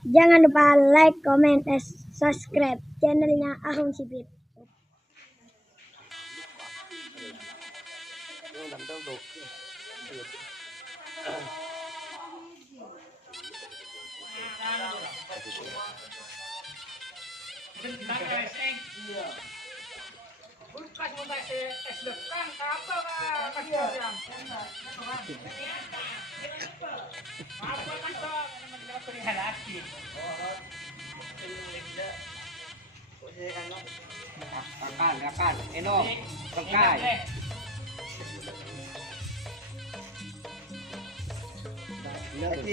Jangan lupa like, comment, dan subscribe channelnya Ahung Sipit. Kakan, eno, tengkai.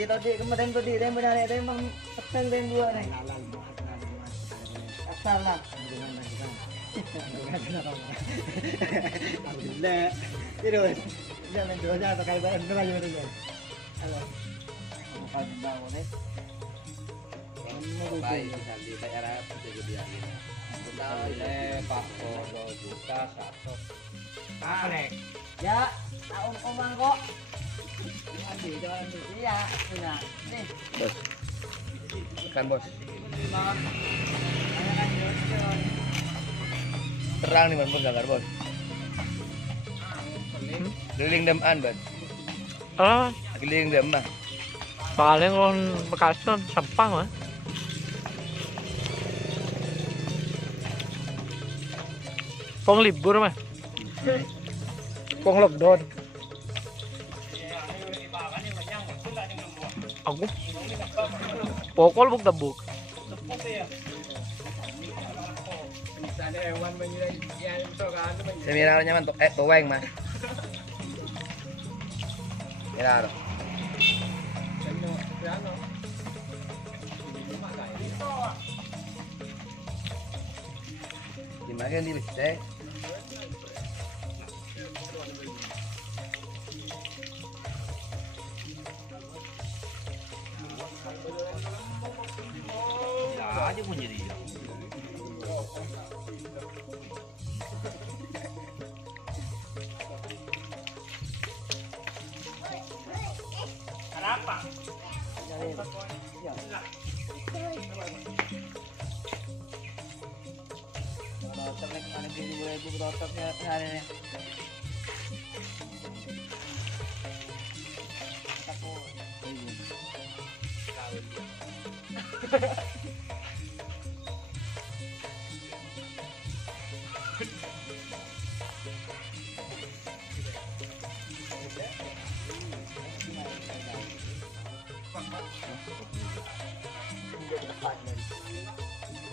Tadi kemarin tadi dia benar dia memang petang dan dua nih. Asal lah. Alhamdulillah. Terus jangan dosa atau kayak barang lagi mana. Halo. Bukan bangun nih. Baik, di daerah kejadian ini. Kita Pak Kodo juga satu. Alek. Ya, tahun omang kok. Andi jalan dulu ya, sudah. Nih. Bos. Tekan bos. Terang nih man gagar bos. Keliling deman bos. Ah, Keliling demah. paling on Bekasi Sempang mah. Pong libur mah. Pong lockdown. Aku pokol buk tabuk. Seminar nyaman tuh tuweng mah. Mirar. Dimakan di listrik. Ya aja pun jadi. Kenapa?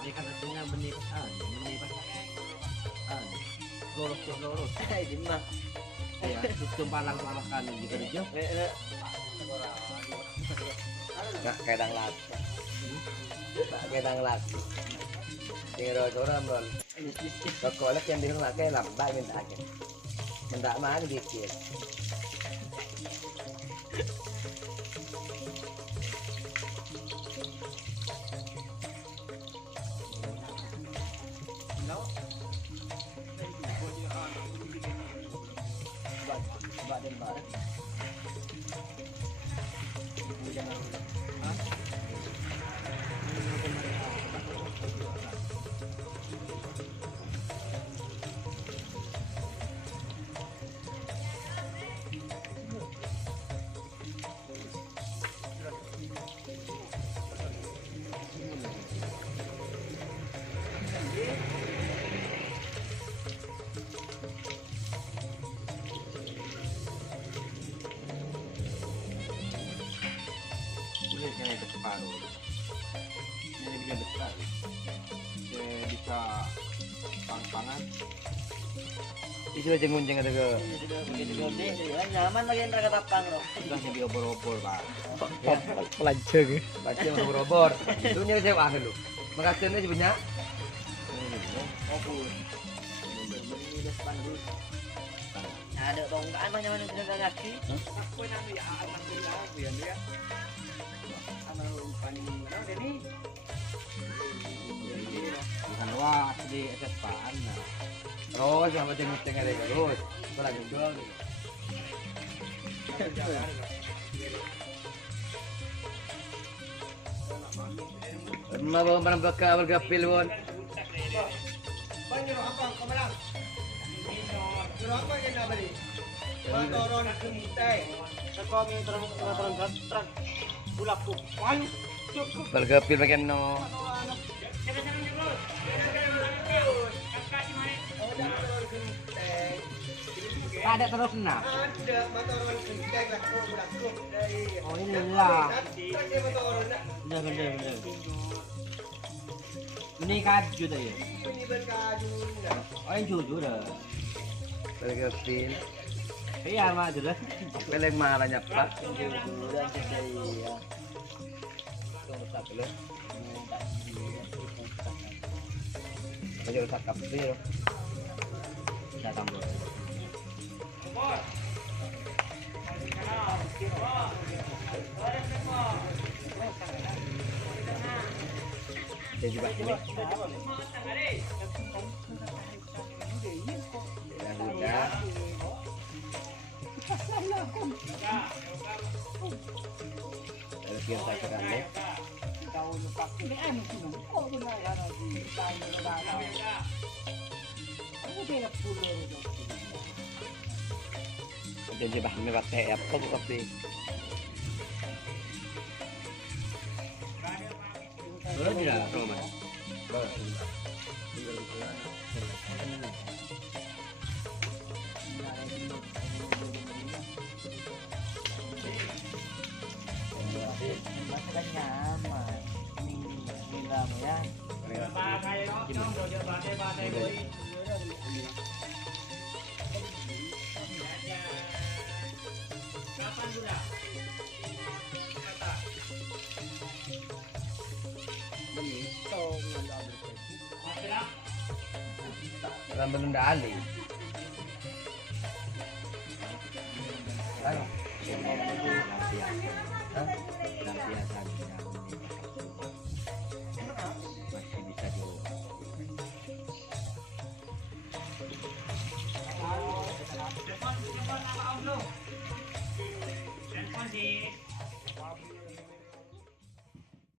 Ini kan artinya benih lurus. Ini mah. Ya, sistem palang-palangan gitu aja. Nggak kayak danglat. Kayak danglat. Tinggal orang bron. Kalau yang di rumah kayak lambat minta aja. Minta mana dikit. Ini separuh. Ini bisa besar. Bisa pang-pangan. Itu aja ngunceng ada ke. Nyaman lagi yang tapang loh. Sudah jadi obor-obor pak. Pelancong. Baca robor. Lu nyari saya akhir lu. Makasihnya sebenarnya. Ada tongkaan mah nyaman udah kaki. Aku nanti alhamdulillah ya. Amal umpan ini. Bukan wah di SPAN. Oh, sama ceng-ceng ada terus. Pelagi doang. Jangan. Mabawa man baka bergapil won. Banyak apa kemalang? Berapa yang nak beli? Motoron kentai. Sekolah ni terang truk. Bulak tu. Paling cukup. Bergapil bagian no. Ada terus nah. Ada motoron kentai lah bulak tu dari. Oh ini lah. Ada motoron dah. Bener. Ini kaju tu ya. Ini berkaju dah. Oh yang jujur dah. Bergapil. Iya mah jelas. Peleng malah nyapak. Jujuran sedaya. Tunggu tak dulu. Ayo sakap tu. Datang dulu. Dia juga ini. Ya, Kalau biar saya tekan deh. Jadi bah ini pakai apa kopi? Boleh tidak, Roman? Masakan nyaman. Gila mo yan. Rambut nunda ali. Ayo. Masih bisa di